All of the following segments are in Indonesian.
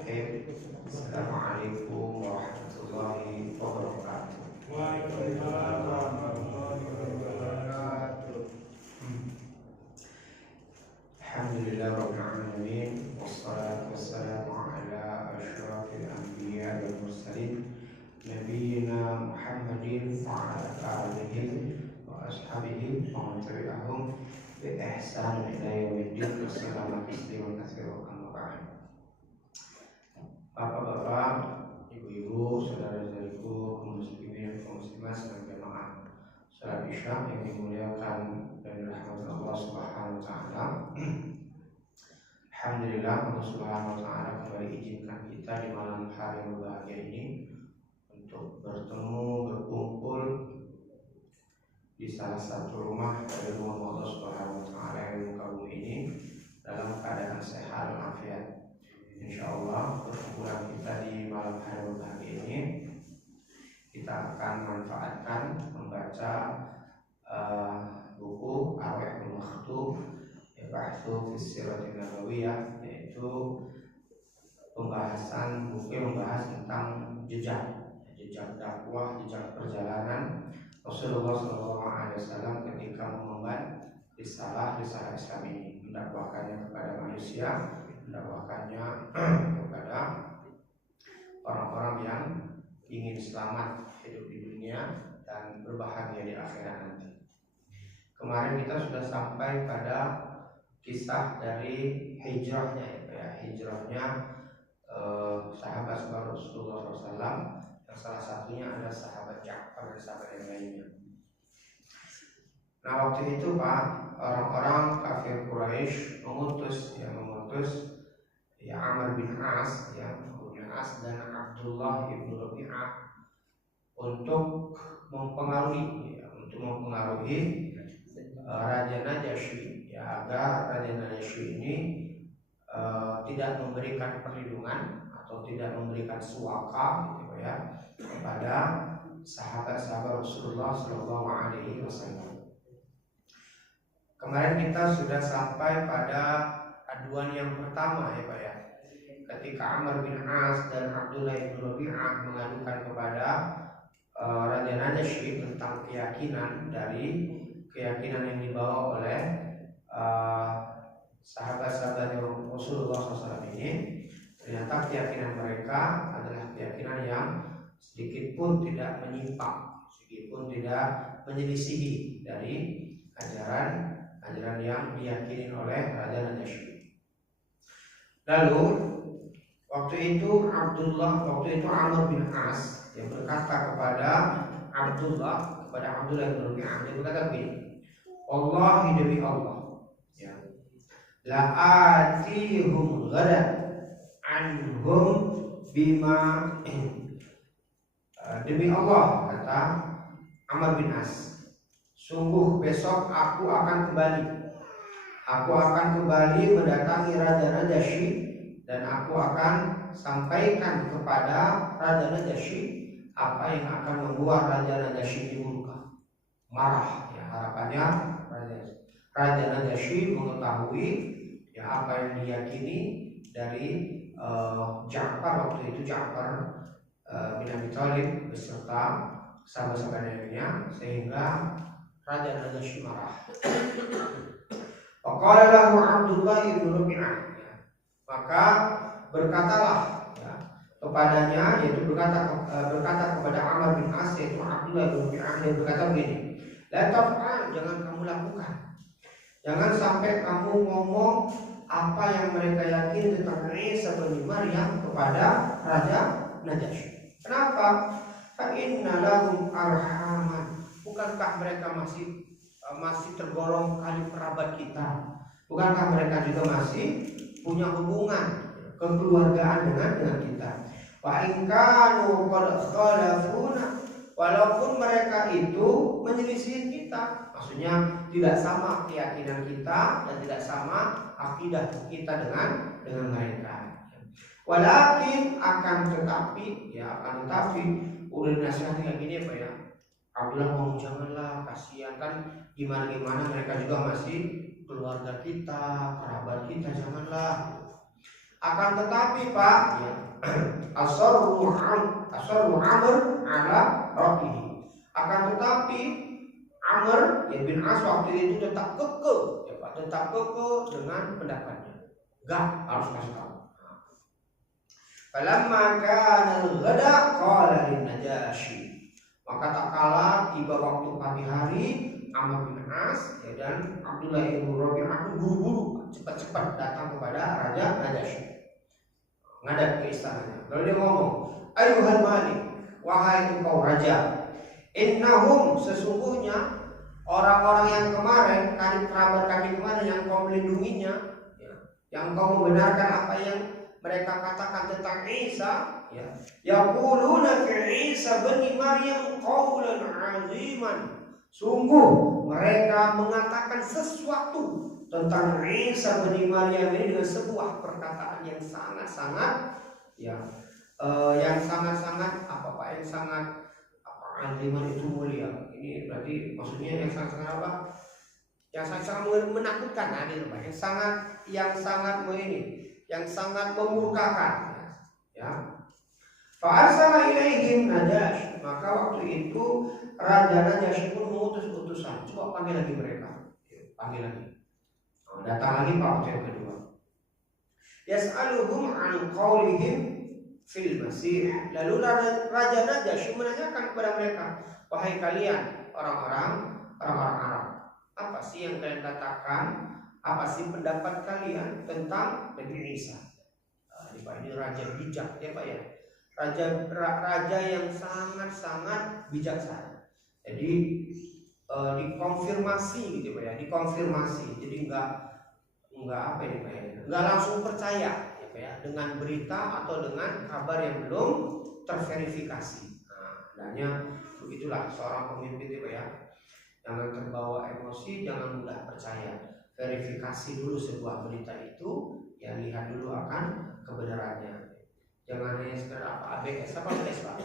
Bismillahirrahmanirrahim. Assalamualaikum warahmatullahi wabarakatuh. Waalaikumsalam warahmatullahi wabarakatuh. Alhamdulillah rabbil alamin, wassalatu wassalamu ala asyrafil anbiya wal mursalin nabiyyina Muhammadin wa ala alihi wa ashabihi wa man tabi'ahum bi ihsan ila yaumiddin. Wassalamu tasliman katsiran amma ba'd. Bapak-bapak, ibu-ibu, saudara-saudariku, kaum muslimin dan kaum muslimat sedang jamaah salat Isya yang dimuliakan dan dirahmati Allah Subhanahu wa taala. Alhamdulillah, Allah Subhanahu wa taala kembali izinkan kita di malam hari yang berbahagia ini untuk bertemu, berkumpul di salah satu rumah dari rumah Allah Subhanahu wa taala yang di muka bumi ini dalam keadaan sehat dan afiat. Insyaallah perkumpulan kita di malam hari berbahagia ini kita akan manfaatkan membaca buku Ar-Raihul Makhtub Bahthu fi Siratin Nabawiyah, yaitu pembahasan buku yang membahas tentang jejak dakwah, jejak perjalanan Rasulullah SAW ketika mengemban risalah Islam ini, mendakwahkannya kepada manusia, mendakwahkannya kepada orang-orang yang ingin selamat hidup di dunia dan berbahagia di akhirat nanti. Kemarin kita sudah sampai pada kisah dari hijrahnya, hijrahnya sahabat Rasulullah SAW, yang salah satunya adalah sahabat Ja'far dan sahabat yang lainnya. Nah, waktu itu Pak, orang-orang kafir Quraisy mengutus Amr bin As, dan Abdullah ibn Rabi'ah untuk mempengaruhi Raja Najasyi, agar Raja Najasyi ini tidak memberikan perlindungan atau tidak memberikan suaka kepada sahabat-sahabat Rasulullah SAW. Kemarin kita sudah sampai pada aduan yang pertama ketika Amr bin As dan Abdullah bin Rabi'ah mengadukan kepada Raja Najasyi tentang keyakinan yang dibawa oleh sahabat-sahabat Rasulullah SAW ini. Ternyata keyakinan mereka adalah keyakinan yang sedikit pun tidak menyimpang, sedikit pun tidak menyelisihi dari ajaran yang diyakini oleh Raja Najasyi. Lalu waktu itu Amr bin As yang berkata kepada Abdullah bin Rabi'ah, dia berkata begini, Wallahi demi Allah, la atihum ghadan anhum bima demi Allah, kata Amr bin As, sungguh besok aku akan kembali mendatangi Raja Najasyi, dan aku akan sampaikan kepada Raja Najasyi apa yang akan membuat Raja Najasyi murka, marah. Harapannya Raja Najasyi mengetahui apa yang diyakini dari Ja'far, waktu itu Ja'far bin Abi Thalib beserta sahabat-sahabat lainnya, sehingga Raja Najasyi marah. Faqala lahu Abdullah ibn Rabi'ah, maka berkatalah kepadanya, yaitu berkata kepada Amr bin As, yaitu Abdullah bin Rabi'ah, dia berkata begini, la taf'al, jangan kamu lakukan, jangan sampai kamu ngomong apa yang mereka yakin tentang Isa bin Maryam kepada Raja Najasyi. Kenapa? Fa inna lahum arhaman, bukankah mereka masih tergolong kali kerabat kita? Bukankah mereka juga masih punya hubungan kekeluargaan dengan kita? Wa in kanu qad khalafuna, walaupun mereka itu menyelisih kita, maksudnya tidak sama keyakinan kita dan tidak sama akidah kita dengan mereka. Walakin akan tetapi udah nasihat kayak gini Abdullah ngomong, janganlah, kasihan kan, gimana mereka juga masih keluarga kita, kerabat kita, janganlah. Akan tetapi Pak, ya, asarru Amr ala rabbih. Akan tetapi Amr ya bin As waktu itu tetap kekeh, ya Pak, tetap kekeh dengan pendapatnya. Enggak, harus kasih tahu. Falamma kana al-ghada qala lin-Najasyi. Maka tak kala tiba waktu pagi hari, Amr bin As ya, dan Abdullah ibn Rabi'ah buru-buru cepat-cepat datang kepada Raja Najasyi. Ngadap ke istananya. Lalu dia ngomong, "Ayuhal malik, wahai engkau raja, innahum sesungguhnya orang-orang yang kemarin, kerabat kami kemarin yang kau melindunginya, ya, yang kau membenarkan apa yang mereka katakan tentang Isa, ya, yaquluna fi Isa bin Maryam qawlan 'aziman." Sungguh mereka mengatakan sesuatu tentang Isa bin Maryam ini dengan sebuah perkataan yang sangat-sangat, ya, yang sangat-sangat apa Pak, yang sangat apa, aziman itu mulia. Ini berarti maksudnya yang sangat-sangat apa? Yang sangat-sangat menakutkan, gitu Pak. Yang sangat memurkakan, ya. Fa'arsala ilaihim Najasyi. Maka waktu itu Raja Najasyi pun mengutus utusan. Coba panggil lagi mereka. Panggil lagi. Datang lagi Pak waktu yang kedua. Yas'aluhum an qaulihim fil Masih. Lalu Raja Najasyi menanyakan kepada mereka, wahai kalian orang-orang Arab, apa sih yang kalian katakan? Apa sih pendapat kalian tentang Nabi Isa? Ini raja bijak ya Pak ya. Raja yang sangat-sangat bijaksana. Jadi dikonfirmasi gitu Pak ya, dikonfirmasi. Jadi enggak apa ini Pak ya, enggak langsung percaya ya Pak ya, dengan berita atau dengan kabar yang belum terverifikasi. Nah, hendaknya begitulah seorang pemimpin Pak ya. Jangan terbawa emosi, jangan mudah percaya. Verifikasi dulu sebuah berita itu, ya lihat dulu akan kebenarannya. Jangan hanya sekedar apa ABS Pak.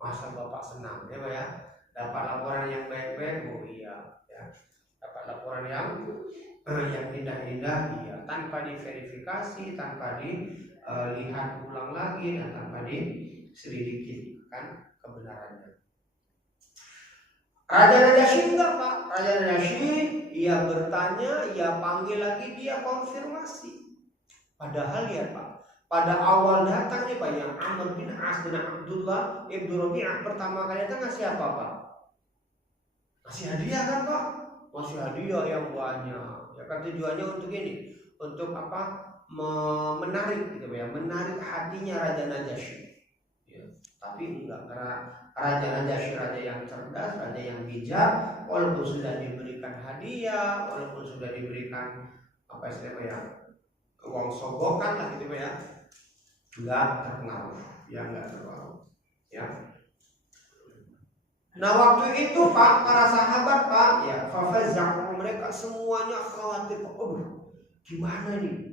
Masa Bapak senang ya Pak ya, dapat laporan yang baik-baik, oh iya ya. Dapat laporan yang indah-indah, iya, tanpa diverifikasi, tanpa dilihat ulang lagi, dan tanpa diselidiki kan kebenarannya. Raja Najasyi enggak Pak. Raja Najasyi ia bertanya, ia panggil lagi, dia konfirmasi. Padahal ya Pak, pada awal datangnya Pak yang Amr bin As dan Abdullah ibn Rabi'ah pertama kali datang ngasih apa Pak? Ngasih hadiah kan Pak? Ngasih hadiah yang banyak. Ya kan tujuannya untuk ini, untuk apa? Menarik gitu ya, menarik hatinya Raja Najasyi. Ya, tapi enggak, karena Raja Najasyi raja yang cerdas, raja yang bijak, walaupun sudah diberikan hadiah, walaupun sudah diberikan apa istilahnya ya, uang sogokan lah gitu ya, enggak terpengaruh, ya enggak terpengaruh, ya. Nah waktu itu Pak, para sahabat Pak, ya, fafaza'u, mereka semuanya khawatir, gimana nih?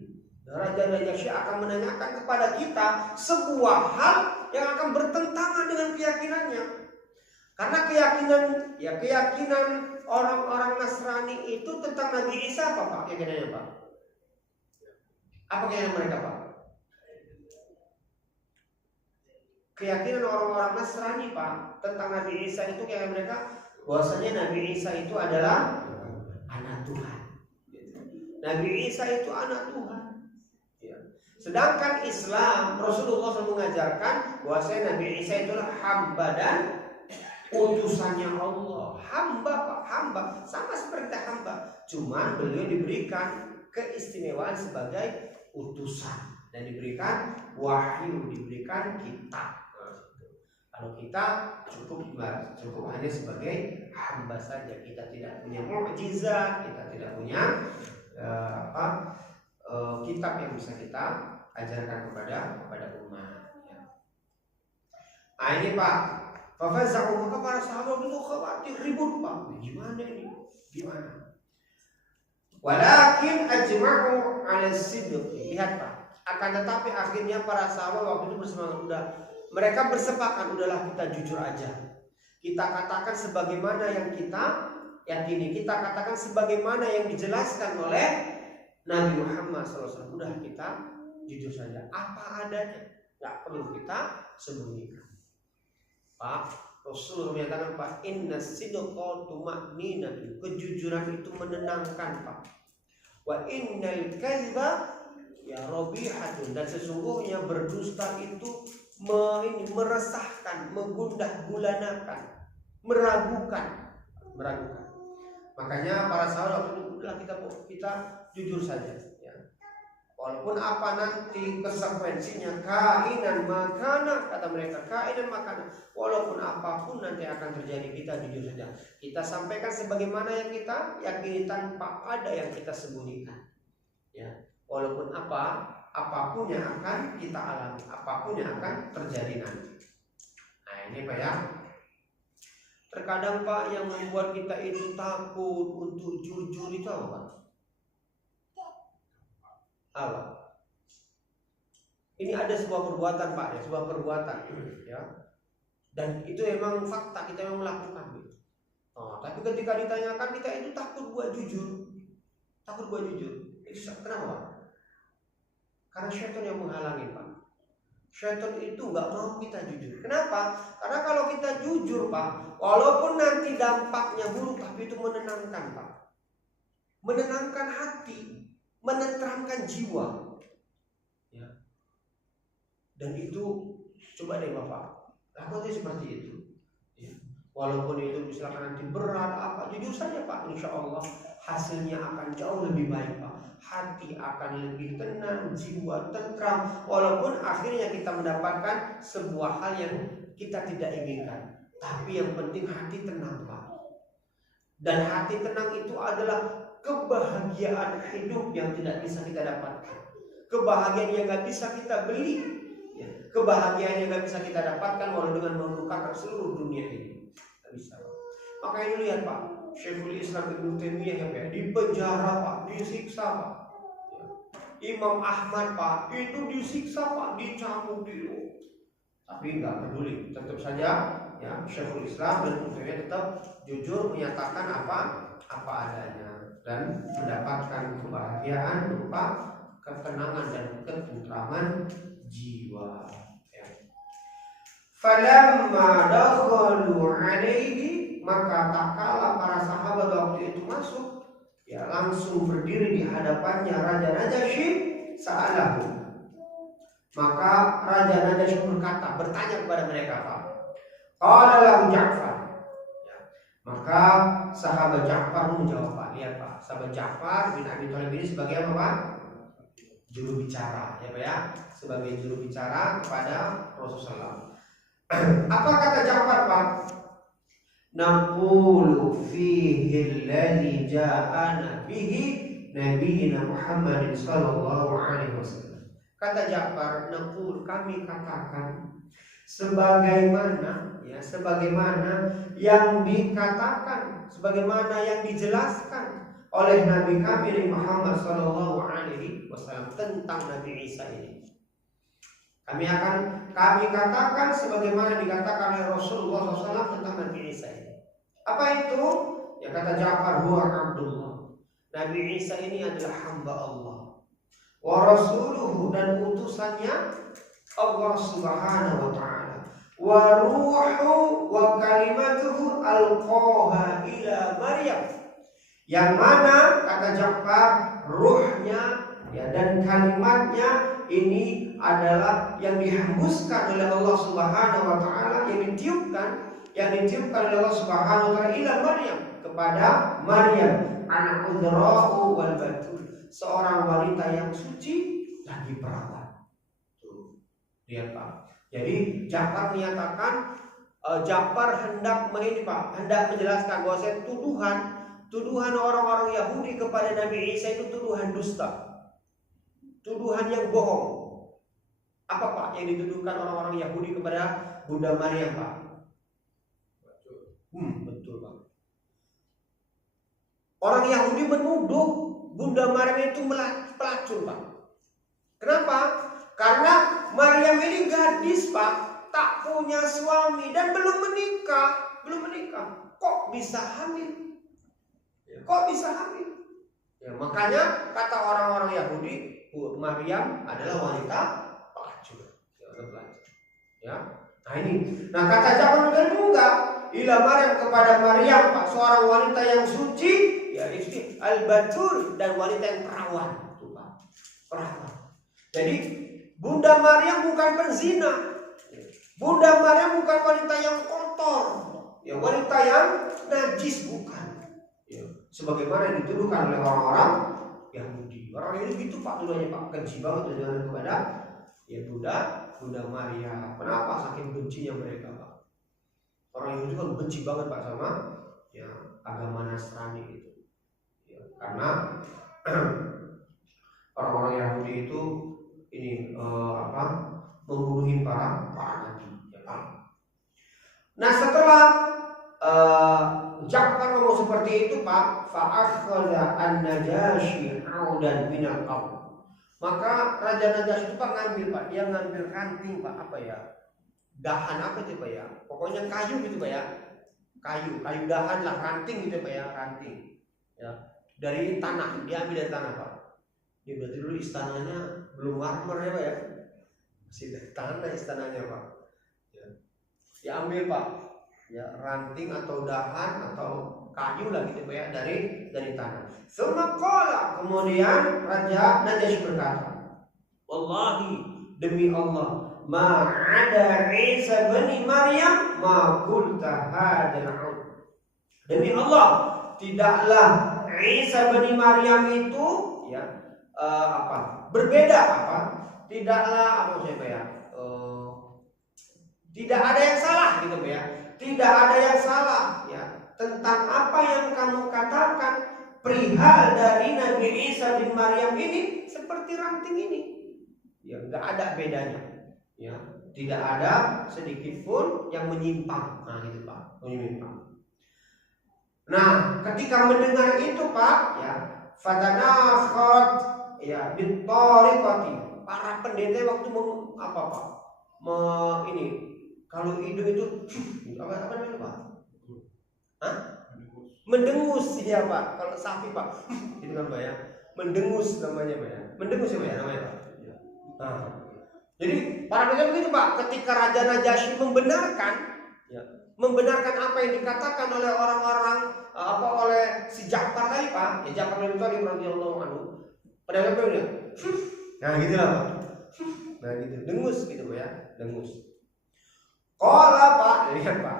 Raja Najasyi akan menanyakan kepada kita sebuah hal yang akan bertentangan dengan keyakinannya. Karena keyakinan orang-orang Nasrani itu tentang Nabi Isa apa Pak? Keyakinannya Pak? Apa keyakinan mereka Pak? Keyakinan orang-orang Nasrani Pak tentang Nabi Isa itu keyakinan mereka bahwasanya Nabi Isa itu adalah anak Tuhan. Nabi Isa itu anak Tuhan. Sedangkan Islam, Rasulullah SAW mengajarkan bahwasanya Nabi Isa itulah hamba dan utusannya Allah. Hamba Pak, hamba, sama seperti kita hamba. Cuman beliau diberikan keistimewaan sebagai utusan dan diberikan wahyu, diberikan kitab. Kalau kita cukup hanya sebagai hamba saja. Kita tidak punya mukjizat, kita tidak punya kitab yang bisa kita ajarkan kepada umat. Ya. Nah ini Pak, fafaza'u, maka para sahabat itu khawatir, ribut Pak. Gimana ini? Gimana? Walakin ajma'u 'ala sidq. Lihat Pak, akan tetapi akhirnya para sahabat waktu itu bersemangat, mereka bersepakat, udahlah kita jujur aja. Kita katakan sebagaimana yang kita yakini, kita katakan sebagaimana yang dijelaskan oleh Nabi Muhammad SAW. Udah kita jujur saja apa adanya, nggak perlu kita sembunyikan. Pak Rasul menyatakan, Pak, inna sidqa tuma'ninatun, kejujuran itu menenangkan, Pak. Wa innal kadhiba ya rabihatun, dan sesungguhnya berdusta itu meresahkan, menggundah gulanakan, meragukan. Makanya para sahabat itu udahlah kita jujur saja, ya. Walaupun apa nanti konsekuensinya, kainan makana, kata mereka, kainan makana, walaupun apapun nanti akan terjadi, kita jujur saja. Kita sampaikan sebagaimana yang kita yakini tanpa ada yang kita sembunyikan, ya. Walaupun apapun yang akan kita alami, apapun yang akan terjadi nanti. Nah ini Pak ya. Terkadang Pak yang membuat kita itu takut untuk jujur itu apa Pak? Apa? Ini ada sebuah perbuatan Pak ya, sebuah perbuatan ya. Dan itu memang fakta, kita memang melakukan gitu. Oh, tapi ketika ditanyakan kita itu takut buat jujur. Itu kenapa Pak? Karena syaitan yang menghalangi Pak. Syaitan itu nggak mau kita jujur. Kenapa? Karena kalau kita jujur Pak, walaupun nanti dampaknya buruk, tapi itu menenangkan Pak. Menenangkan hati, menenteramkan jiwa, ya. Dan itu coba deh Bapak, lakukan seperti itu, ya. Walaupun itu misalkan nanti berat apa, jujur saja Pak, insya Allah hasilnya akan jauh lebih baik Pak. Hati akan lebih tenang, jiwa tentram, walaupun akhirnya kita mendapatkan sebuah hal yang kita tidak inginkan, tapi yang penting hati tenang Pak. Dan hati tenang itu adalah kebahagiaan hidup yang tidak bisa kita dapatkan, kebahagiaan yang gak bisa kita beli, ya. Kebahagiaan yang gak bisa kita dapatkan walau dengan melukakan seluruh dunia ini, gak bisa. Makanya ini lihat Pak, Syekhul Islam Ibnu Taimiyah ya, di penjara Pak, disiksa Pak, ya. Imam Ahmad Pak, itu disiksa Pak, dicambuk dulu, tapi nggak peduli, tetap saja ya Syekhul Islam dan Ibnu Taimiyah tetap jujur menyatakan apa adanya dan mendapatkan kebahagiaan berupa ketenangan dan ketentraman jiwa, ya. Falamma dakhalu alaihi, maka tak kala para sahabat waktu itu masuk, ya, langsung berdiri di hadapannya Raja Najasyi, sa'alahu. Maka Raja Najasyi bertanya kepada mereka, Pak. Qala lahu Ja'far. Ya. Maka sahabat Ja'far menjawab, Pak. Lihat Pak, sahabat Ja'far bin Abi Thalib ini sebagai apa Pak? Juru bicara, ya Pak ya, sebagai juru bicara kepada Rasulullah. Apa kata Ja'far Pak? Naqulu fihi alladhi ja'ana bihi nabiyina Muhammadin sallallahu alaihi wasallam. Kata Ja'far, naqul, kami katakan sebagaimana yang dikatakan, sebagaimana yang dijelaskan oleh Nabi kami Muhammad sallallahu alaihi wasallam tentang Nabi Isa ini. Kami katakan sebagaimana dikatakan oleh Rasulullah SAW tentang Nabi Isa ini. Apa itu? Ya kata Ja'far, huwa Abdullah. Nabi Isa ini adalah hamba Allah. Wa rasuluhu, dan utusannya Allah Subhanahu wa ta'ala. Wa ruhu wa kalimatuhu alqaha ila Maryam. Yang mana kata Ja'far, ruhnya ya dan kalimatnya ini adalah yang dihembuskan oleh Allah Subhanahu wa ta'ala, yang ditiupkan oleh Allah Subhanahu wa ta'ala ila Maryam, kepada Maryam, anak udra'u wal batul, seorang wanita yang suci lagi perawan. Tuh, lihat Pak. Jadi Ja'far menyatakan, Ja'far hendak menjelaskan bahwa tuduhan orang-orang Yahudi kepada Nabi Isa itu tuduhan dusta, tuduhan yang bohong. Apa Pak yang dituduhkan orang-orang Yahudi kepada Bunda Maryam Pak? Betul Pak. Orang Yahudi menuduh Bunda Maryam itu pelacur Pak. Kenapa? Karena Maryam ini gadis Pak, tak punya suami dan belum menikah. Kok bisa hamil? Ya. Ya, makanya kata orang-orang Yahudi, Maryam adalah wanita pelacur. Ya, nah ini. Nah kata Ja'far bin juga, ila Maryam kepada Maryam, Pak, seorang wanita yang suci, ya istri al-batul dan wanita yang perawan, itu Pak, perawan. Jadi Bunda Maryam bukan penzina, Bunda Maryam bukan wanita yang kotor, ya wanita yang najis bukan. Ya, sebagaimana dituduhkan oleh orang-orang Yahudi. Orang Yahudi itu Pak tuduhannya Pak, keji banget tuduhan kepada ya Bunda Maria. Kenapa? Saking bencinya mereka Pak. Orang Yahudi kan benci banget Pak sama ya agama Nasrani itu. Ya, karena orang-orang Yahudi itu ini membunuhin para nabi. Ya, Pak. Nah setelah Ja'far ngomong seperti itu Pak, fa'akhadha an-Najashi 'audan minal qaum. Maka Raja Najasyi itu Pak ngambil Pak, dia ngambil ranting Pak, apa ya? Dahan apa itu Pak ya? Pokoknya kayu gitu Pak ya. Kayu dahan lah, ranting gitu Pak ya, ranting. Ya, dari tanah, dia ambil dari tanah Pak. Ya berarti dulu istananya belum marmer ya Pak ya. Masih dari tanah istananya Pak. Ya. Dia ambil Pak, ya ranting atau dahan atau kayu lah gitu Pak ya, dari tanah. Semakala kemudian Raja Najasyi berkata, wallahi demi Allah, ma'ada Isa bin Maryam ma qulta hadzal 'ud. Demi Allah, tidaklah Isa bin Maryam itu ya berbeda apa? Tidaklah apa siapa ya? Tidak ada yang salah gitu Pak ya. Tidak ada yang salah ya tentang apa yang kamu katakan perihal dari Nabi Isa bin Maryam ini seperti ranting ini. Ya nggak ada bedanya. Ya tidak ada sedikit pun yang menyimpang. Nah itu Pak, menyimpang. Nah ketika mendengar itu Pak ya fatanakhat ya bitariqati, para pendeta waktu ini kalau hidung itu apa namanya Pak? Hah? Mendengus ya Pak. Kalau sapi Pak, itu kan Pak ya. Mendengus namanya Pak ya. Mendengus ya Pak ya namanya Pak. Nah, jadi para pendeta begitu Pak. Ketika Raja Najasyi membenarkan apa yang dikatakan oleh orang-orang oleh si Ja'far tadi Pak. Ya Ja'far bin Thalib radhiyallahu anhu. Pada waktu itu, nah gitulah Pak. Nah gitu, dengus gitu Pak ya, dengus. Qala Pak, lihat Pak.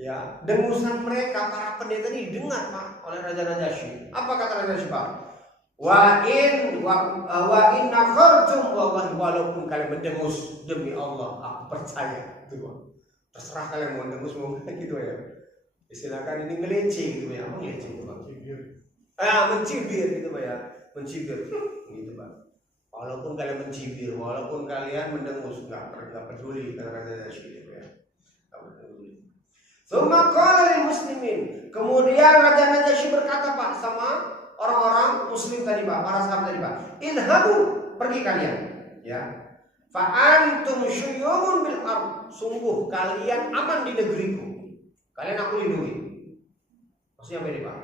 Ya, dengusan mereka para pendeta ini didengar Pak oleh Raja Najasyi. Apa kata Raja Najasyi Pak? Wa inna khartum wallahi, walaupun kalian mendengus demi Allah aku percaya itu Pak. Terserah kalian mau dengus mau gitu ya. Istilahkan ini ngelece gitu ya. Apa ngelece itu Pak? Mencibir gitu Pak ya. Mencibir gitu Pak. Walaupun kalian mencibir, walaupun kalian mendengus, nggak peduli kata Raja Najasyi gitu ya. Nggak peduli. Tsumma qala lil muslimin. Kemudian Raja Najasyi berkata Pak sama orang-orang muslim tadi Pak, para sahabat tadi Pak, idhabu, pergi kalian ya. Fa antum syuyumun bil ard, sungguh kalian aman di negeriku. Kalian aku lindungi. Maksudnya apa ini Pak?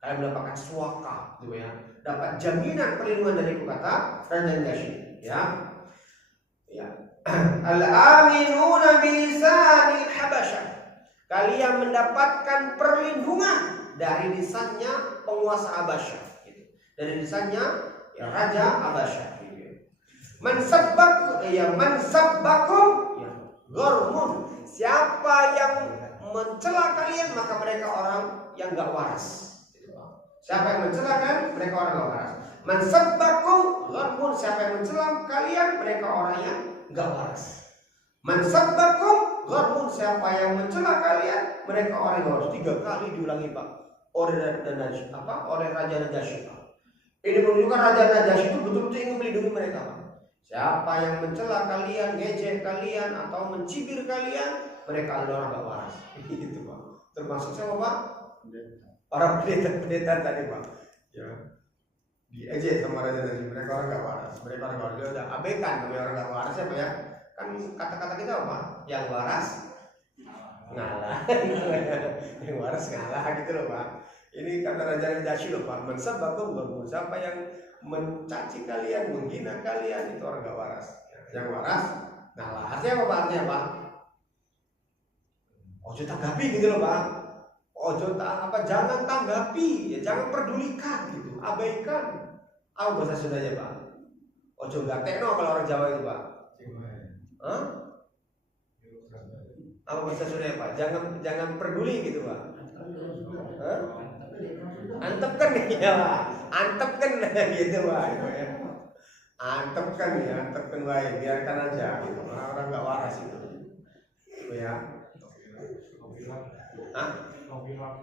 Kalian mendapatkan suaka gitu ya. Dapat jaminan perlindungan dariku kata Raja Najasyi ya. Ya. Al-aminuna bilisanil habasyah. Kalian mendapatkan perlindungan dari lisannya penguasa Habasyah gitu. Dari lisannya ya Raja Habasyah gitu. Man sabbakum ya gharmun. Siapa yang mencela kalian maka mereka orang yang enggak waras. Siapa yang mencela kan mereka orang enggak waras. Man sabbakum gharmun, siapa yang mencela kalian mereka orang yang enggak waras. Man sabbakum gharmun, siapa yang mencela kalian mereka orang yang waras. 3 kali diulangi Pak oleh Raja Najasyi Pak. Ini menunjukkan Raja Najasyi itu betul-betul ingin melindungi mereka Pak. Siapa yang mencela kalian, ngejek kalian atau mencibir kalian, mereka adalah orang enggak waras. Gitu Pak. Termasuk siapa Pak? Para pendeta tadi Pak. Ya. Diejek sama Raja Najasyi, mereka orang enggak waras. Mereka orang enggak waras. Dia udah abaikan namanya orang enggak waras siapa ya? Kan kata-kata kita apa? Yang waras ngalah. Yang waras ngalah gitu loh Pak. Ini kata Raja Najasyi loh Pak, mensabakum ghamu, siapa yang mencaci kalian, menghina kalian itu orang gak waras. Yang waras, nah artinya apa Pak? Artinya apa? Ojo tanggapi gitu loh Pak. Jangan tanggapi, ya jangan pedulikan gitu, abaikan. Apa bahasa Sundanya Pak? Ojo gatekno kalau orang Jawa itu Pak. Hah? Apa bahasa Sundanya Pak? Jangan peduli gitu Pak. Hah? Antepkan ya Pak. Antepkan gitu Pak. Antepkan ya, antepkan baik, biarkan aja gitu. Orang-orang nggak waras itu. Gitu ya. Hah? Tonghilang.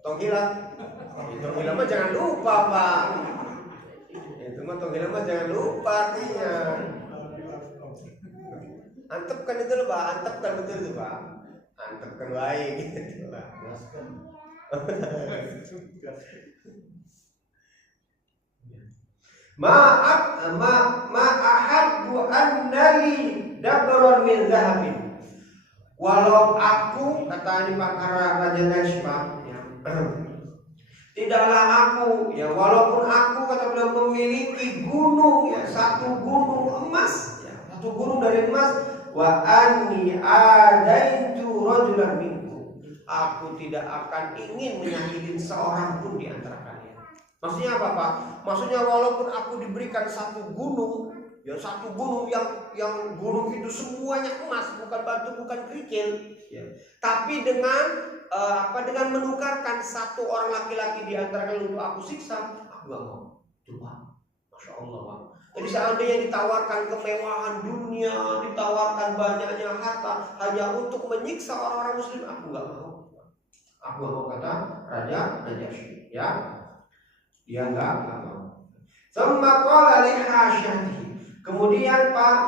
Tonghilang mah jangan lupa Pak. Itu mah tonghilang mah jangan lupa artinya. Antepkan itu loh Pak, antepkan betul itu Pak. Antepkan baik gitu Pak. Ma'ahabbu annali dabron min zahabin. Walau aku, kata ini Pak Raja Najasyi ya, tidaklah aku, ya walaupun aku kata beliau memiliki gunung, ya satu gunung emas, ya, satu gunung dari emas, wa anni adaitu rajulan minkum, aku tidak akan ingin menyakiti seorang pun di antara kalian. Maksudnya apa Pak? Maksudnya walaupun aku diberikan satu gunung, ya satu gunung yang gunung itu semuanya emas, bukan batu, bukan kerikil, ya. Tapi dengan dengan menukarkan satu orang laki-laki di antara kalian untuk aku siksa, aku gak mau. Coba, masya Allah Pak. Jadi seandainya ditawarkan kemewahan dunia, ditawarkan banyaknya harta hanya untuk menyiksa orang-orang Muslim, aku gak mau. Aku gak mau, kata Raja Najasyi, ya. Dia nggak mau. Tsumma qala li hasyatihi. Kemudian Pak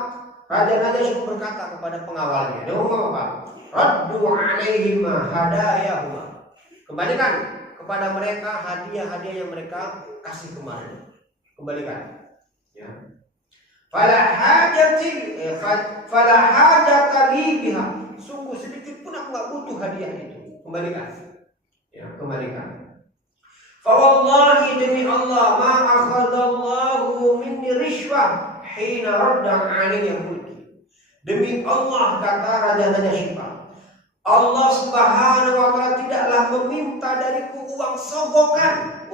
Raja Najasyi berkata kepada pengawalnya, dia ngomong apa? Raddu alaihim hadayahuma. Kembalikan kepada mereka hadiah-hadiah yang mereka kasih kemarin. Kembalikan. Ya. Fala hajata li biha. Sungguh sedikit pun aku nggak butuh hadiah itu. Kembalikan. Ya, kembalikan. Fa wallahi demi Allah ma akhadallahu minni rishwah hina radda alayya mulki. Demi Allah, kata Raja Najasyi, Allah Subhanahu wa taala tidaklah meminta dariku uang sogokan,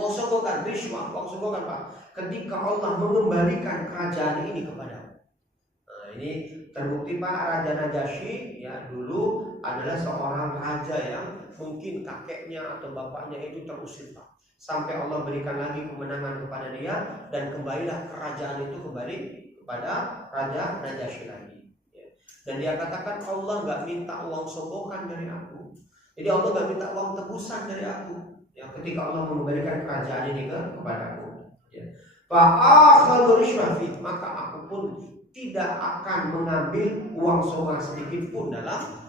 rishwah, uang sogokan Pak, ketika Allah mengembalikan kerajaan ini kepadamu. Nah, ini terbukti Pak, Raja Najasyi ya dulu adalah seorang raja yang mungkin kakeknya atau bapaknya itu terusir Pak. Sampai Allah berikan lagi kemenangan kepada dia dan kembalilah kerajaan itu kembali kepada Raja Najasyi lagi. Ya. Dan dia katakan Allah nggak minta uang sogokan dari aku. Jadi Allah nggak minta uang tebusan dari aku. Ya, ketika Allah mengembalikan kerajaan ini kepadaku. Ya. Fa'akhadhu rishwafi, maka aku pun tidak akan mengambil uang sogokan sedikit pun dalam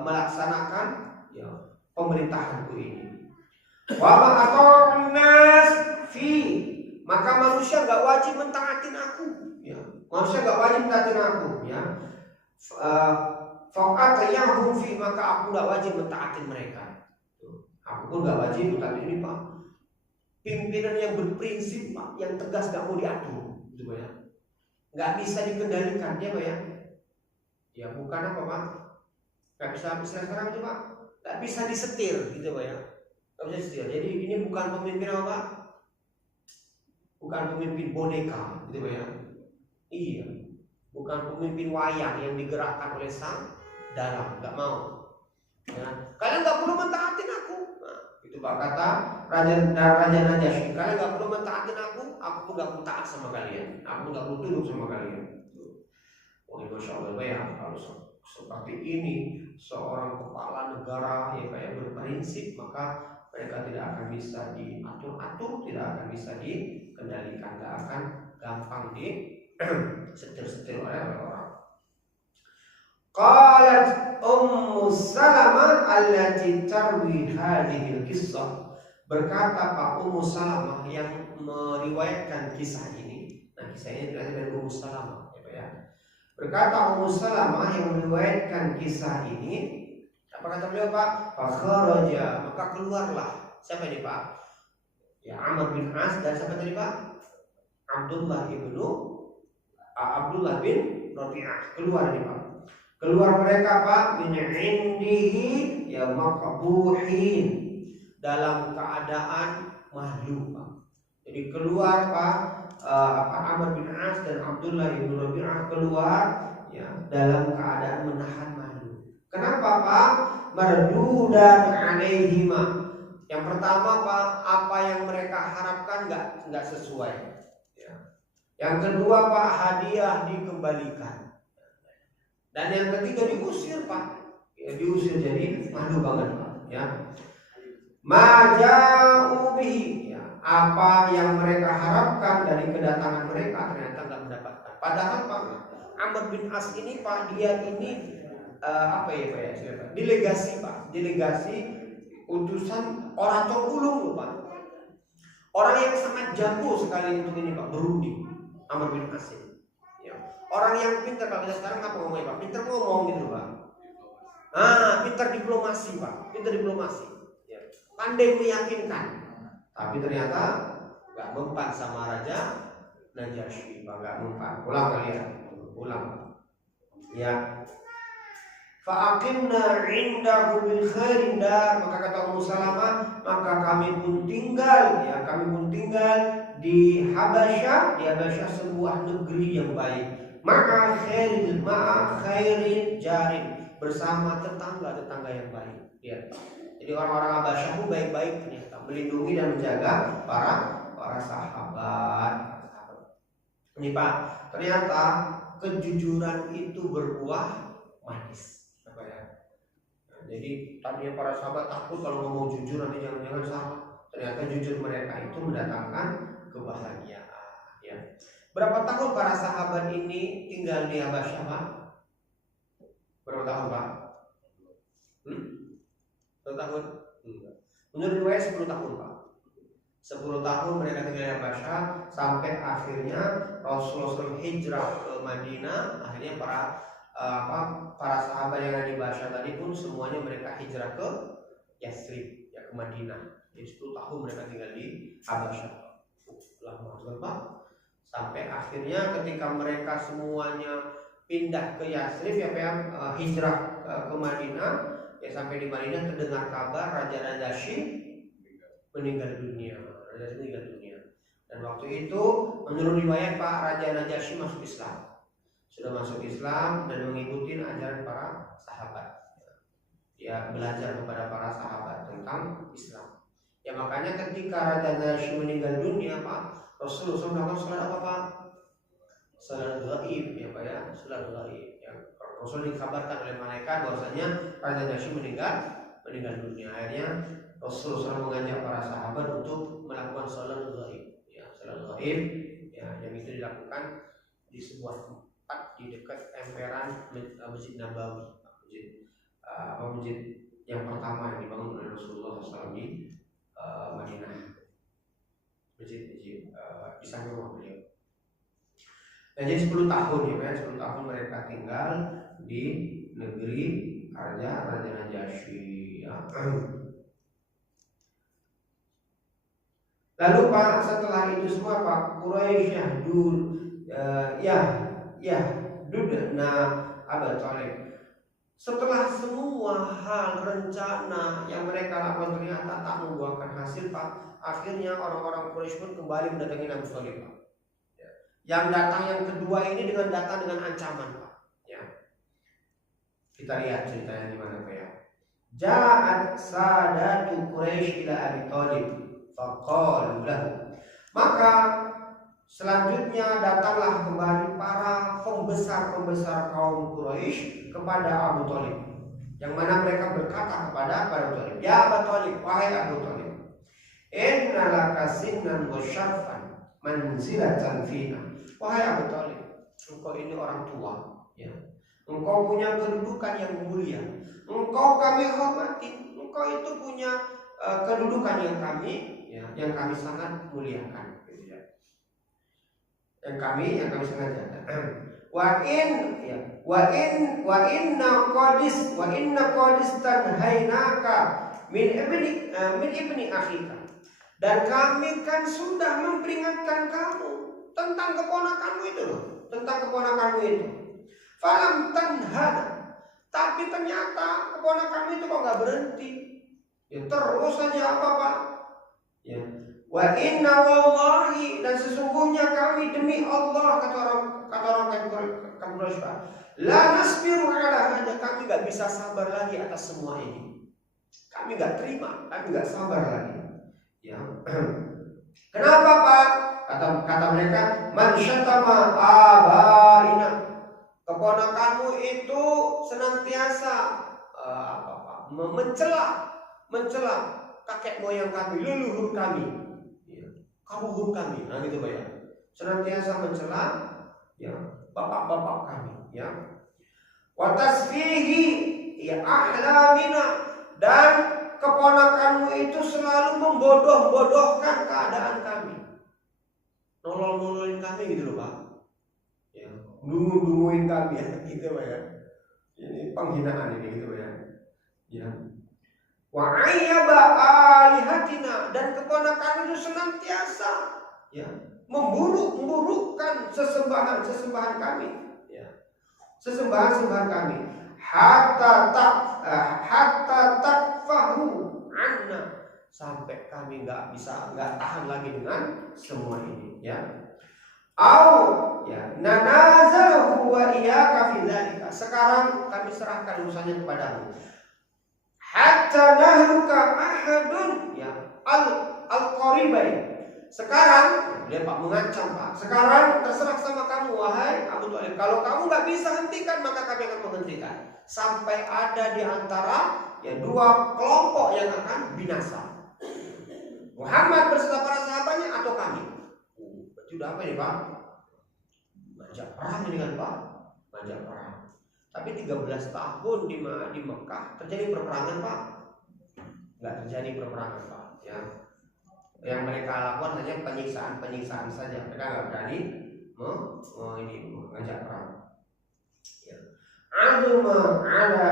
melaksanakan pemerintahanku ini. Wa ma'ata'nas fi, maka manusia enggak wajib mentaatin aku, ya. Manusia enggak wajib mentaatin aku, ya. Fa'atayahum fi, maka aku enggak wajib mentaatin mereka. Aku pun enggak wajib mentaatin ini Pak. Pimpinan yang berprinsip Pak, yang tegas enggak mau diatur, gitu ya. Enggak bisa dikendalikan dia Pak ya. Ya bukan apa Pak? Enggak bisa istilah sekarang itu Pak. Enggak bisa disetir gitu Pak ya. Jadi ini bukan pemimpin apa? Bukan pemimpin boneka, gitu ya? Iya, bukan pemimpin wayang yang digerakkan oleh sang dalang, nggak mau. Ya. Kalian nggak perlu mentaatin aku. Nah, itu Pak kata Raja Najasyi. Kalian nggak perlu mentaatin aku pun nggak perlu taat sama kalian. Aku nggak perlu tunduk sama kalian. Oh, masya Allah ya, kalau seperti ini seorang kepala negara yang kayak berprinsip, maka mereka tidak akan bisa diatur-atur, tidak akan bisa dikendalikan, tidak akan gampang disetir-setir oleh orang. Qalat Ummu Salamah allati tarwi hadhil qissah. Berkata Pak Ummu Salamah yang meriwayatkan kisah ini. Nah, kisah ini berasal dari Ummu Salamah, ya. Berkata Ummu Salamah yang meriwayatkan kisah ini, apa kata beliau Pak? Fakharaja, maka keluarlah siapa ini Pak? Ya Amr bin As dan siapa tadi Pak? Abdullah bin Rabi'ah. Keluar ini Pak. Keluar mereka Pak min indihi ya maqbuhin, dalam keadaan malu Pak. Jadi keluar Pak Amr bin As dan Abdullah bin Rabi'ah keluar ya dalam keadaan menahan malu. Kenapa Pak? Mardudan alaihima. Yang pertama Pak, apa yang mereka harapkan nggak sesuai. Ya. Yang kedua Pak, hadiah dikembalikan. Dan yang ketiga diusir Pak. Ya, diusir, jadi malu banget Pak. Ya. Majaubi, ya, apa yang mereka harapkan dari kedatangan mereka ternyata nggak mendapatkan. Padahal Pak Amr bin As ini Pak, dia ini delegasi Pak, delegasi utusan orator ulung loh Pak. Orang yang sangat jago sekali untuk ini Pak, berunding. Amr bin As ini. Ya. Orang yang pintar, kalau kita sekarang apa ngomongnya Pak? Pintar ngomong gitu Pak. Pintar diplomasi Pak, pintar diplomasi. Ya. Pandai meyakinkan. Tapi ternyata nggak mempan sama Raja Najasyi Pak, nggak mempan. Pulang kalian, pulang. Ya. Fa'aqimna indahu bil khairin dar, maka kata Ummu Salamah, maka kami pun tinggal di Habasyah, sebuah negeri yang baik. Ma'a khairin jarin, bersama tetangga-tetangga yang baik. Ya. Jadi orang-orang Habasyah pun baik-baik ternyata, melindungi dan menjaga para sahabat. Ini Pak, ternyata kejujuran itu berbuah manis. Jadi tadinya para sahabat takut kalau ngomong jujur nanti jangan-jangan salah. Ternyata jujur mereka itu mendatangkan kebahagiaan. Ya. Berapa tahun para sahabat ini tinggal di Habasyah Pak? Berapa tahun Pak? 10 tahun? Menurut riwayat 10 tahun Pak. 10 tahun mereka tinggal di Habasyah sampai akhirnya Rasulullah hijrah ke Madinah. Akhirnya para sahabat yang ada di Habasyah tadi pun semuanya mereka hijrah ke Yathrib, ya ke Madinah. Jadi 10 tahun mereka tinggal di Habasyah. Lama sekali Pak. Sampai akhirnya ketika mereka semuanya pindah ke Yathrib ya Pak, hijrah ke Madinah, ya sampai di Madinah terdengar kabar Raja Najasyi meninggal dunia. Dan waktu itu menurut riwayat Pak, Raja Najasyi masuk Islam. Sudah masuk Islam dan mengikuti ajaran para sahabat. Dia belajar kepada para sahabat tentang Islam. Ya makanya ketika Raja Najasyi meninggal dunia Pak, Rasulullah melakukan salat apa Pak? Salat gaib ya Pak ya, salat gaib. Ya, Rasul dikabarkan oleh malaikat bahwasanya Raja Najasyi meninggal dunia. Akhirnya Rasulullah mengajak para sahabat untuk melakukan salat gaib. Ya, salat gaib ya, yang itu dilakukan di sebuah tempat di dekat emperan Masjid Nabawi, masjid yang pertama yang dibangun oleh Rasulullah SAW di Madinah, masjid di samping rumah beliau. Dan jadi 10 tahun ya, 10 tahun mereka tinggal di negeri Raja Najasyi. Ya. Lalu Pak, setelah itu semua Pak, Quraisy Dudna Abu Thalib. Setelah semua hal rencana yang mereka lakukan ternyata tak membuahkan hasil Pak, akhirnya orang-orang Quraisy pun kembali mendatangi Abu Thalib Pak. Ya. Yang datang yang kedua ini datang dengan ancaman Pak. Ya. Kita lihat ceritanya gimana Pak ya. Ja'at sadatu Quraisy ila Abi Thalib faqalu lahu. Maka selanjutnya datanglah kembali para pembesar kaum Quraisy kepada Abu Thalib, yang mana mereka berkata kepada Abu Thalib, ya Abu Thalib, wahai Abu Thalib, inna laka sinnan wa syarfan manzilatan fina. Wahai Abu Thalib, engkau ini orang tua, ya. Engkau punya kedudukan yang mulia, engkau kami hormati, engkau itu punya kedudukan yang kami sangat muliakan. Yang kami sangat jaga. Wa inna qadis tanhainaka min ibni akhika. Dan kami kan sudah memperingatkan kamu tentang keponakanmu itu loh, tentang keponakanmu itu. Falam tanhana, tapi ternyata keponakanmu itu kok nggak berhenti, ya terus saja apa Pak? Ya. Wa inna wallahi, dan sesungguhnya kami demi Allah, kata orang Quraisy, la nasbiru ala hada, kami nggak bisa sabar lagi atas semua ini. Kami nggak terima, kami nggak sabar lagi. Ya. Kenapa Pak? Kata mereka, man syatama abaina, keponakanmu itu senantiasa mencela kakek moyang kami, leluhur kami, ya, karuhun kami, nah gitu Pak ya. Senantiasa mencela ya bapak-bapak kami, ya. Wa tasfihi ya ahlamina, dan keponakanmu itu selalu membodoh-bodohkan keadaan kami, nolol-nololin kami gitu loh Pak, ya, dungu-dunguin kami ya, gitu Pak ya. Ini penghinaan ini gitu Pak ya. Ya. Wa ayyaba alihatina, dan keponakan itu senantiasa ya memburuk-burukkan sesembahan kami, ya. Sesembahan kami, hatta takfahu anna, sampai kami nggak tahan lagi dengan semua ini, ya. Au ya nanazahu wa iyyaka fi dzalika, sekarang kami serahkan urusannya kepadamu. Hatta nahruka ahadun ya al-qaribain, sekarang dia Pak mengancam Pak, sekarang terserah sama kamu wahai Abu Thalib, kalau kamu nggak bisa hentikan maka kami akan menghentikan, sampai ada di antara ya dua kelompok yang akan binasa, Muhammad beserta para sahabatnya atau kami. Berarti udah apa ini Pak? Ngajak perang ini kan Pak, ngajak perang. Tapi 13 tahun di Mekah terjadi perperangan Pak? Nggak terjadi perperangan Pak, ya. Yang mereka lakukan hanya penyiksaan saja. Mereka nggak berani mengajak perang. Ya. Azuma ala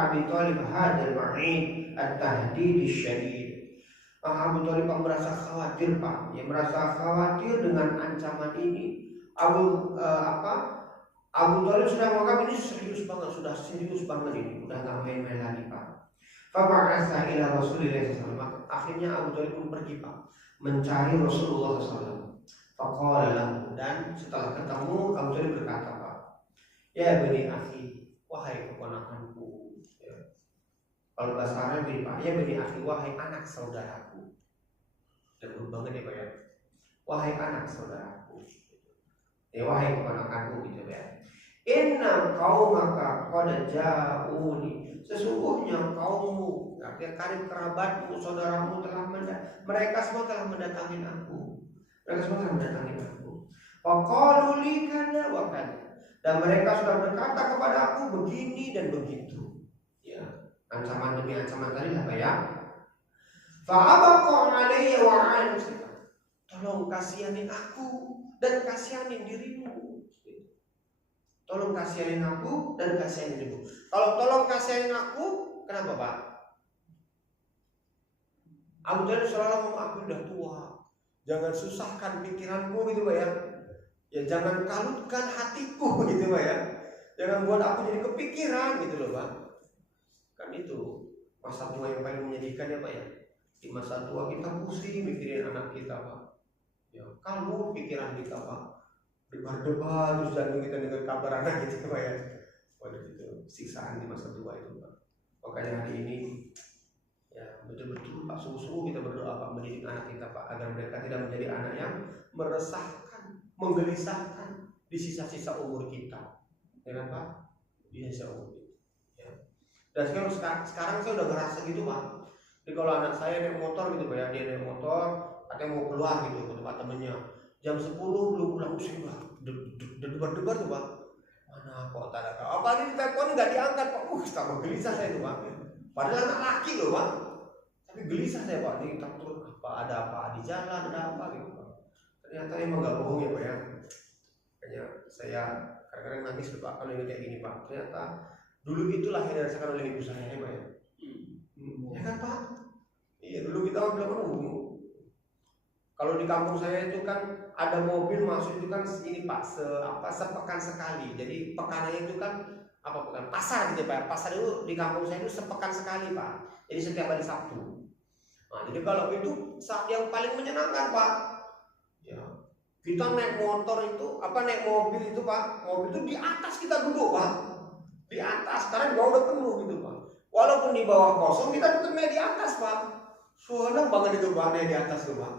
Abi Thalib hadal wa'id at-tahdid syadid. Abu Thalib merasa khawatir Pak, ya, merasa khawatir dengan ancaman ini. Abu Thalib sudah menganggap ini sudah serius banget ini, udah nggak main-main lagi Pak. Faba'atha ila Rasulillah SAW. Akhirnya Abu Thalib pun pergi Pak, mencari Rasulullah SAW. Faqala lahu, dan setelah ketemu Abu Thalib berkata Pak, ya bani akhi, wahai keponakanku, ya. Kalau bahasa Arab ini Pak, ya bani akhi, wahai anak saudaraku. Jauh banget ya Pak ya, wahai anak saudaraku, ya wahai keponakanku gitu ya. Inna qaumaka qad ja'uni, sesungguhnya kaummu, artinya karib kerabatmu, saudaramu mereka semua telah mendatangi aku. Faqalu li kana wa kana, dan mereka sudah berkata kepada aku begini dan begitu. Ya, ancaman demi ancaman tadi apa ya? Fa abaqa alayya wa 'ala nafsika, tolong kasihanin aku dan kasihanin dirimu. Tolong kasihanin aku dan kasihanin dirimu. Kalau tolong kasihanin aku, kenapa Pak? Abu Thalib selalu ngomong, aku udah tua, jangan susahkan pikiranmu gitu Pak ya. Ya jangan kalutkan hatiku gitu Pak ya. Jangan buat aku jadi kepikiran gitu loh Pak. Kan itu masa tua yang paling menyedihkan ya Pak ya. Di masa tua kita pusing mikirin anak kita Pak. Ya kalut pikiran kita Pak. Debar-debar terus jantung kita dengar kabar anak gitu Pak ya. Waduh itu siksaan di masa tua itu Pak. Makanya hari ini ya betul-betul Pak, sungguh-sungguh kita berdoa Pak, mendidik anak kita Pak, agar mereka tidak menjadi anak yang meresahkan, menggelisahkan di sisa-sisa umur kita, ya kan Pak? Di sisa umur kita. Ya. Dan sekarang saya udah ngerasa gitu Pak. Jadi kalau anak saya naik motor gitu Pak ya, dia naik motor, katanya mau keluar gitu ke tempat temennya, jam 10 belum pulang, usai Pak, debar-debar tuh Pak. Mana kok tak ada, apalagi di telepon nggak diangkat Pak, tambah gelisah saya tuh Pak. Padahal anak laki loh Pak, tapi gelisah saya Pak, ini takut ada apa di jalan, ada apa gitu Pak. Ternyata emang nggak bohong ya Pak ya. Kayaknya saya kadang-kadang nangis loh Pak kalau ini kayak gini Pak. Ternyata dulu itu lahir dan dirasakan oleh ibu saya ya Pak ya. Ya kan Pak? Iya, dulu kita bilang ungu. Kalau di kampung saya itu kan ada mobil masuk itu kan ini Pak, sepekan sekali. Jadi pekanannya itu kan apa bukan pasar gitu Pak. Pasar itu di kampung saya itu sepekan sekali Pak. Jadi setiap hari Sabtu. Nah, jadi kalau itu saat yang paling menyenangkan Pak. Ya. Kita naik motor itu, naik mobil itu Pak. Mobil itu di atas kita duduk Pak. Di atas, karena di bawah udah penuh gitu Pak. Walaupun di bawah kosong kita tetap naik di atas Pak. Senang banget itu Pak naik di atas tuh Pak.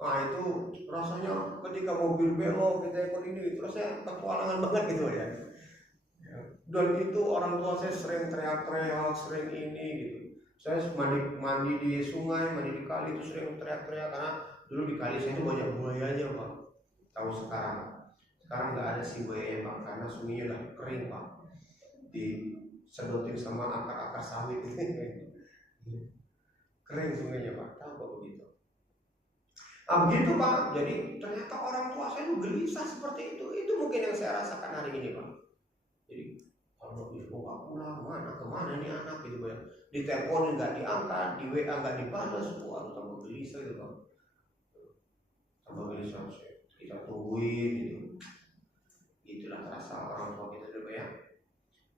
Nah itu rasanya ketika mobil belok kita ikut ini itu rasanya petualangan banget gitu ya. Dan itu orang tua saya sering teriak-teriak, sering ini gitu. Saya mandi di sungai, mandi di kali itu sering teriak-teriak karena dulu di kali saya itu banyak buayanya Pak. Tahu sekarang nggak ada si buaya Pak karena sungainya udah kering Pak. Disedotin sama akar-akar sawit kering sungainya Pak. Tahu Pak begitu. Nah begitu Pak. Jadi ternyata orang tua saya itu gelisah seperti itu. Itu mungkin yang saya rasakan hari ini Pak. Jadi kalau ibu nggak pulang, kemana nih anak gitu ya. Diteleponin nggak diangkat, di WA nggak dibalas, waduh tambah gelisah gitu Pak. Tambah gelisah, kita tungguin gitu. Itulah terasa orang tua kita dulu ya.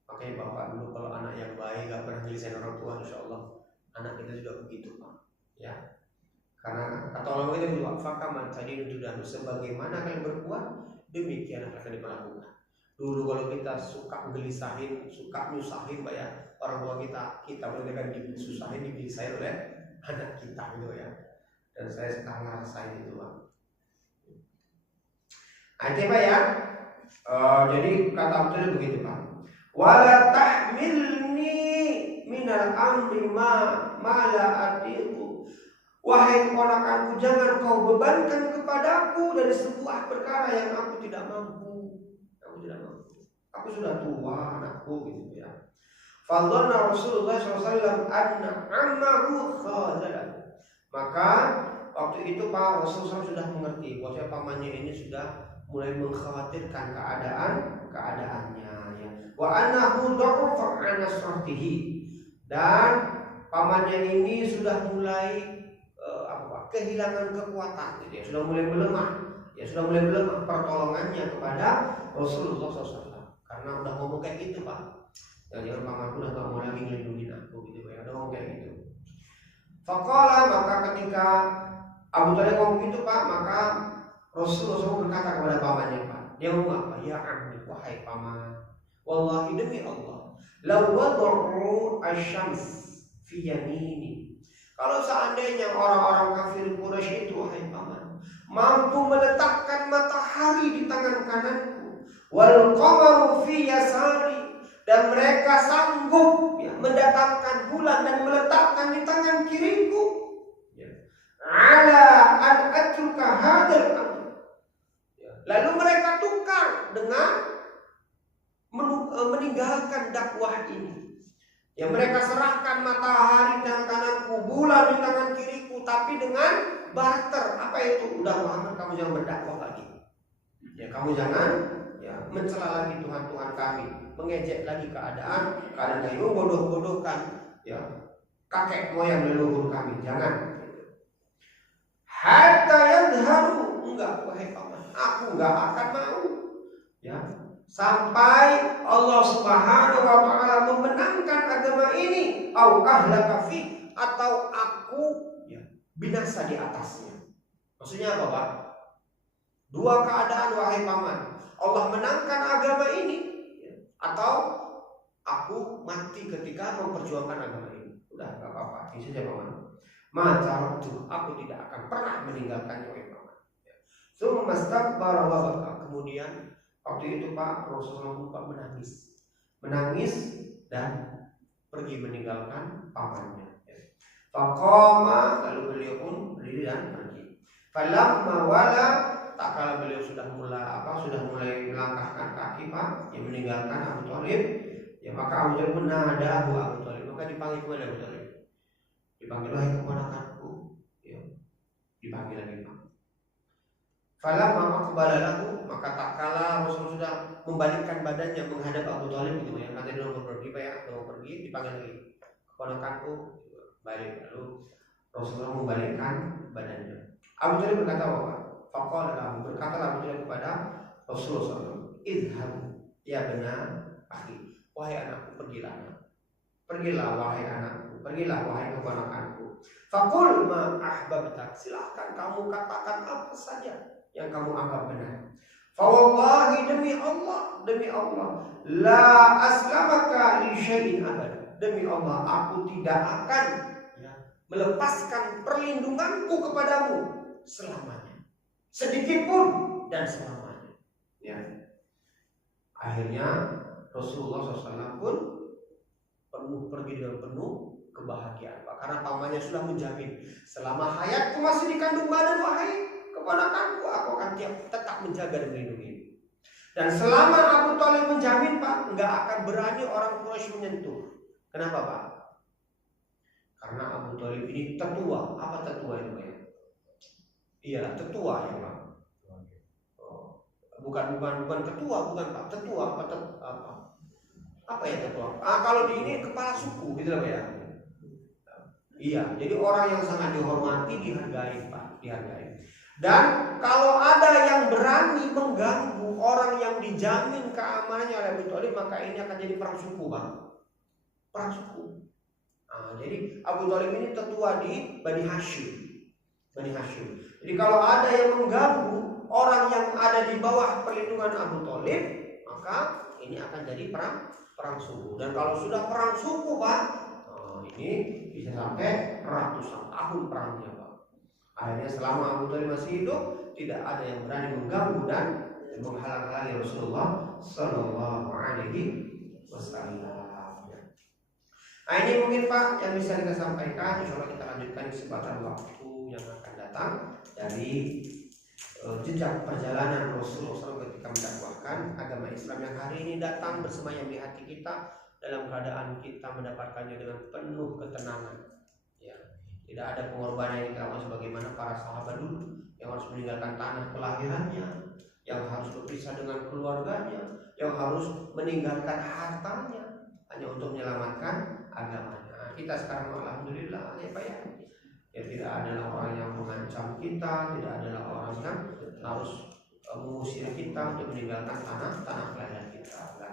Makanya bapak dulu kalau anak yang baik nggak pernah gelisahin orang tua, insya Allah anak kita juga begitu Pak. Ya. Karena kata orang kita juga fakaman tadi itu dan sebagaimana kalian berbuat demikian akan dilakukan. Dulu kalau kita suka gelisahin, suka nyusahin Pak ya, orang tua kita benar-benar disusahin, digelisahin oleh anak kita gitu ya. Dan saya sekarang ngerasain itu Pak. Oke Pak ya. Jadi kata betul begitu Pak. Wala tahmilni minal amri ma la atiqu. Wahai keponakanku, jangan kau bebankan kepadaku dari sebuah perkara yang aku tidak mampu. Aku sudah tua anakku gitu ya. Fadhanna Rasulullah SAW anna ammahu khazalah. Maka waktu itu Pak Rasulullah sudah mengerti bahwa pamannya ini sudah mulai mengkhawatirkan keadaannya ya. Wa annahu dha'ufa 'an nasratihi. Dan pamannya ini sudah mulai kehilangan kekuatan gitu ya, sudah mulai melemah pertolongannya kepada Rasulullah SAW karena udah ngomong kayak gitu Pak. Jangan pamanku udah gak mau lagi ngelindungin aku gitu ya, udah ngomong kayak gitu. Faqala, maka ketika Abu Thalib ngomong gitu Pak, maka Rasulullah SAW berkata kepada pamannya Pak, dia ngomong apa? Ya ammi, wahai paman, wallahi demi Allah, law wad'u asy-syams fi yamini. Kalau seandainya orang-orang kafir Quraisy itu wahai paman mampu meletakkan matahari di tangan kananku, wal qamaru fi yasari, dan mereka sanggup ya, mendatangkan bulan dan meletakkan di tangan kiriku, ya, ala an atruka hadzal amr, ya, lalu mereka tukar dengan meninggalkan dakwah ini. Ya mereka serahkan matahari di tangan kananku, bulan di tangan kiriku, tapi dengan barter. Apa itu? Udah Muhammad, kamu jangan berdakwah lagi. Ya kamu jangan ya mencela lagi Tuhan kami, mengejek lagi keadaan kami, bodoh-bodohkan ya kakek moyang leluhur kami. Jangan. Hatta yadharu, enggak wahai paman, aku enggak akan mau. Ya. Sampai Allah Subhanahu wa taala memenangkan agama ini, au ahlaka fi, atau aku ya, binasa di atasnya. Maksudnya apa Pak? Dua keadaan wahai paman. Allah menangkan agama ini ya, atau aku mati ketika memperjuangkan agama ini. Udah enggak apa-apa, ini saja paman. Maka aku tidak akan pernah meninggalkannya wahai paman. Ya. Tsumma istakbara wa baka. Kemudian waktu itu Pak Rasulullah SAW menangis dan pergi meninggalkan pamannya. Faqama, lalu beliau pun berdiri dan pergi. Falamma wala, tak kala beliau sudah mulai melangkahkan kaki Pak, yang meninggalkan Abu Thalib, ya maka Abu Thalib menadahu Abu Thalib, maka dipanggil kepada Abu Thalib. Dipanggil wahai keponakanku, ya. Dipanggil lagi Pak. Falamma aqbala lahu, maka tak kala Rasul sudah membalikkan badannya menghadap Abu Thalib gitu ya. Kata dia mau pergi Pak ya, mau pergi, dipanggil lagi. keponakanku balik. Lalu Rasulullah membalikkan badannya. Abu Thalib berkata apa? Faqala lahu, berkatalah Abu Thalib kepada Rasulullah SAW, idhab ya benar akhi, wahai anakku, pergilah wahai anakku, pergilah wahai keponakanku. Faqul ma ahbabta, silahkan kamu katakan apa saja yang kamu anggap benar. Fawallahi, demi Allah, la aslamaka li syai'in abada, demi Allah aku tidak akan melepaskan perlindunganku kepadamu selamanya, sedikit pun dan selamanya. Ya. Akhirnya Rasulullah SAW pun pergi dengan penuh kebahagiaan, Pak, karena pamannya sudah menjamin, selama hayatku masih di kandung badan wahai keponakanku, aku akan tetap menjaga dan melindungi. Dan selama Abu Thalib menjamin, Pak, nggak akan berani orang Quraisy menyentuh. Kenapa, Pak? Karena Abu Thalib ini tetua. Apa tetua itu, ya? Iya, tetua ya, Pak. Bukan ketua, bukan, Pak. Tetua apa ya tetua? Kalau di ini kepala suku gitu loh, ya. Iya, jadi orang yang sangat dihormati, dihargai, Pak, dihargai. Dan kalau ada yang berani mengganggu orang yang dijamin keamanannya oleh Abu Thalib, maka ini akan jadi perang suku, Pak. Perang suku. Jadi Abu Thalib ini tetua di Bani Hashim. Jadi kalau ada yang mengganggu orang yang ada di bawah perlindungan Abu Thalib, maka ini akan jadi perang suku. Dan kalau sudah perang suku, Pak, ini bisa sampai ratusan tahun perangnya, Pak. Akhirnya selama Abu Thalib masih hidup, tidak ada yang berani mengganggu dan menghalang-halangi Rasulullah Sallallahu Alaihi Wasallam. Nah, ini mungkin, Pak, yang bisa kita sampaikan. Insya Allah kita lanjutkan di kesempatan waktu yang akan datang dari jejak perjalanan Rasulullah SAW ketika mendakwahkan agama Islam yang hari ini datang bersemayam di hati kita, dalam keadaan kita mendapatkannya dengan penuh ketenangan. Ya, tidak ada pengorbanan yang dikatakan sebagaimana para sahabat dulu yang harus meninggalkan tanah kelahirannya, yang harus berpisah dengan keluarganya, yang harus meninggalkan hartanya hanya untuk menyelamatkan agamanya. Kita sekarang alhamdulillah ya, Pak, ya tidak adalah orang yang mengancam kita, tidak adalah orang yang harus mengusir kita untuk meninggalkan tanah kelahiran kita.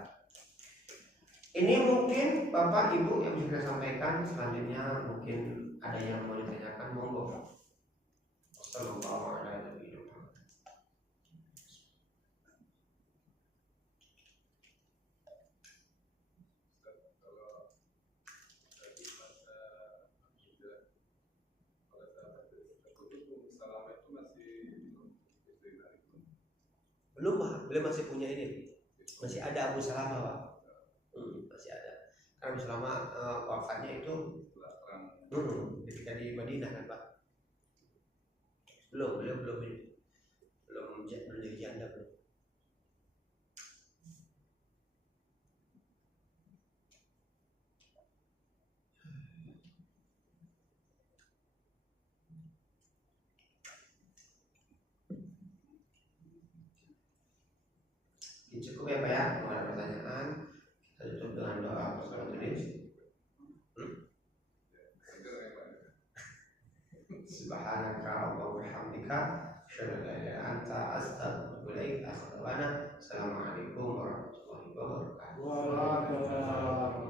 Ini mungkin Bapak Ibu yang bisa saya sampaikan. Selanjutnya mungkin ada yang mau ditanyakan, monggo. Wassalamualaikum. Belum masih punya ini, masih ada Abu Salamah, Pak. Masih ada. Karena Abu Salamah wafatnya itu ketika di Madinah, kan, Pak. Belum jadi janda belum. Cukup ya, Pak, ya. Kalau ada pertanyaan, kita tutup dengan doa salat tulis. Subhanaka wa bihamdika, asyhadu an la ilaha illa anta, astaghfiruka wa atubu ilaik. Assalamualaikum warahmatullahi wabarakatuh. Waalaikumsalam.